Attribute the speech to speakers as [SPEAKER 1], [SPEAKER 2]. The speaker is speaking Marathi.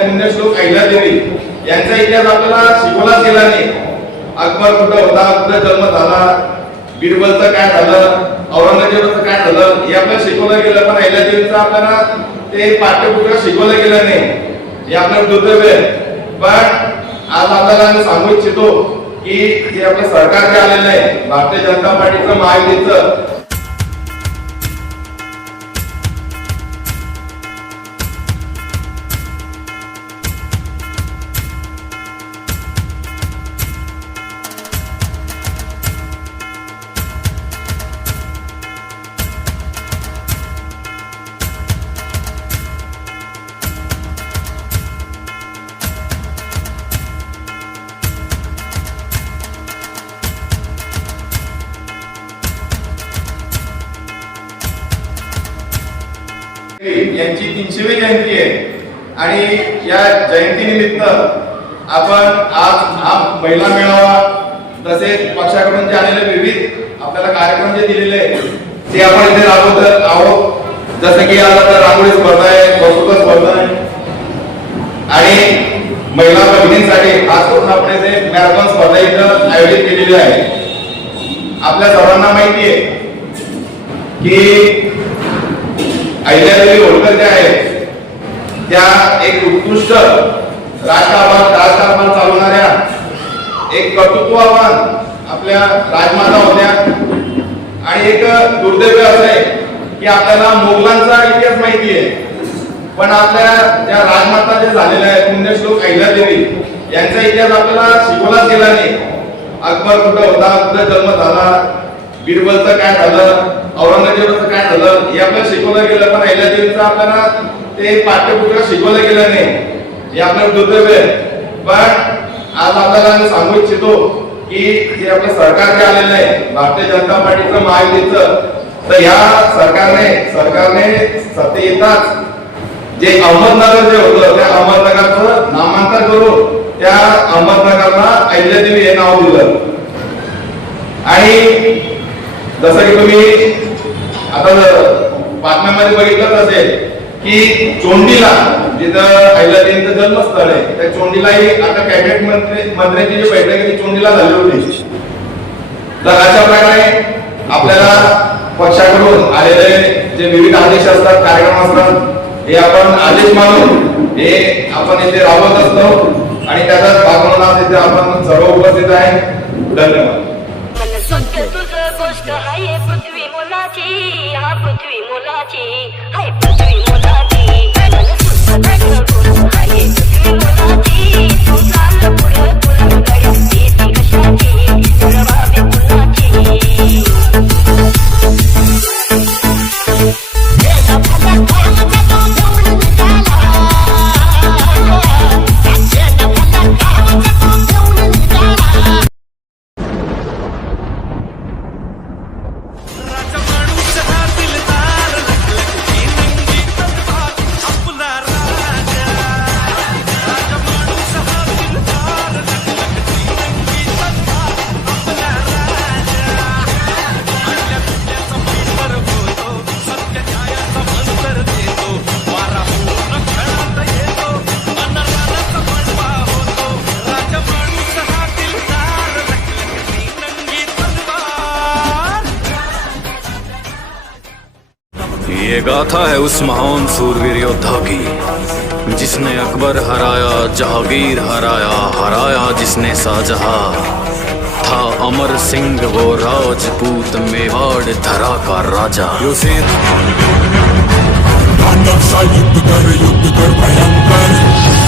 [SPEAKER 1] पुण्यश्लोक अहिल्यादेवी यांचा इतिहास आपल्याला शिकवलाच गेला नाही. अकबर कुठं होता कुठं जन्म झाला बिरबलचं काय झालं औरंगजेबाचं काय झालं हे आपल्याला शिकवलं गेलं पण अहिल्यादेवीचं आपल्याला ते पाठ्यपुस्तकात शिकवलं गेलं नाही. हे आपलं दुर्दैव आहे. पण आज आपल्याला मी सांगू इच्छितो की जे आपलं सरकार जे आलेलं आहे भारतीय जनता पार्टीचं महायुतीचं यांची तीनशेवी जयंती आहे. आणि या जयंतीनिमित्त आपण आज हा महिला मेळावा तसेच पक्षाकडून जे आलेले विविध आपल्याला कार्यक्रम जे दिलेले ते आपण इथे राबवत आहोत. जसं की आज आता रांगोळी स्पर्धा आहे वक्तृत्व स्पर्धा आहे. आणि महिला बहिणींसाठी खास करून आपण इथे मॅरेथॉन स्पर्धा इथं आयोजित केलेली आहे. आपल्या सर्वांना माहिती आहे की अहिल्यादेवी होळकर ज्या आहेत त्या एक उत्कृष्ट राजकारभार राजकारभार चालवणाऱ्या एक कर्तृत्ववान आपल्या राजमाता होत्या. आणि एक दुर्दैव असं आहे की आपल्याला मोगलांचा इतिहास माहिती आहे. पण आपल्या ज्या राजमाता जे झालेल्या आहेत पुण्यश्लोक अहिल्यादेवी यांचा इतिहास आपल्याला शिकवलाच गेला नाही. अकबर कुठं होता कुठं जन्म झाला बिरबलचं काय झालं? औरंगजेबाचं काय झालं? हे आपल्याला शिकवलं गेलं पण अहिल्यादेवीचं आपल्याला ते पाठ्यपुस्तकात शिकवलं गेलं नाही. हे आपलं दुर्दैव आहे. पण आज आपल्याला सांगू इच्छितो की जे आपलं सरकार जे आलेलं आहे भारतीय जनता पार्टीचं महायुतीचं तर या सरकारने सरकारने सत्ते येताच जे अहमदनगर जे होतं त्या अहमदनगरचं नामांतर करून त्या अहमदनगरला अहिल्यादेवी हे नाव दिलं. आणि जसं की तुम्ही आता बातम्यामध्ये बघितलंच असेल की चोंडीला जिथं अहिल्यादेवीचं जन्मस्थळ आहे त्या चोंडीलाही आता कॅबिनेट मंत्री मंत्र्यांची जी बैठक आहे ती चोंडीला झाली होती. तर अशा प्रकारे आपल्याला पक्षाकडून आलेले जे विविध आदेश असतात कार्यक्रम असतात हे आपण आदेश मानून हे आपण इथे राबवत असतो आणि त्याचाच भाग म्हणून आज इथे आपण सर्व उपस्थित आहे. धन्यवाद.
[SPEAKER 2] मन सत्य गोष्ट हाय पृथ्वी मुलाची हा पृथ्वी मुलाची हाय पृथ्वी मुलाची हाय पृथ्वी मुलाची
[SPEAKER 3] गाथा है उस महान सूरवीर योद्धा की, जिसने अकबर हराया, जहांगीर हराया हराया जिसने शाहजहां। था अमर सिंह वो राजपूत मेवाड़ धरा का राजा।
[SPEAKER 4] युद्ध कर युद्ध कर, भयंकर।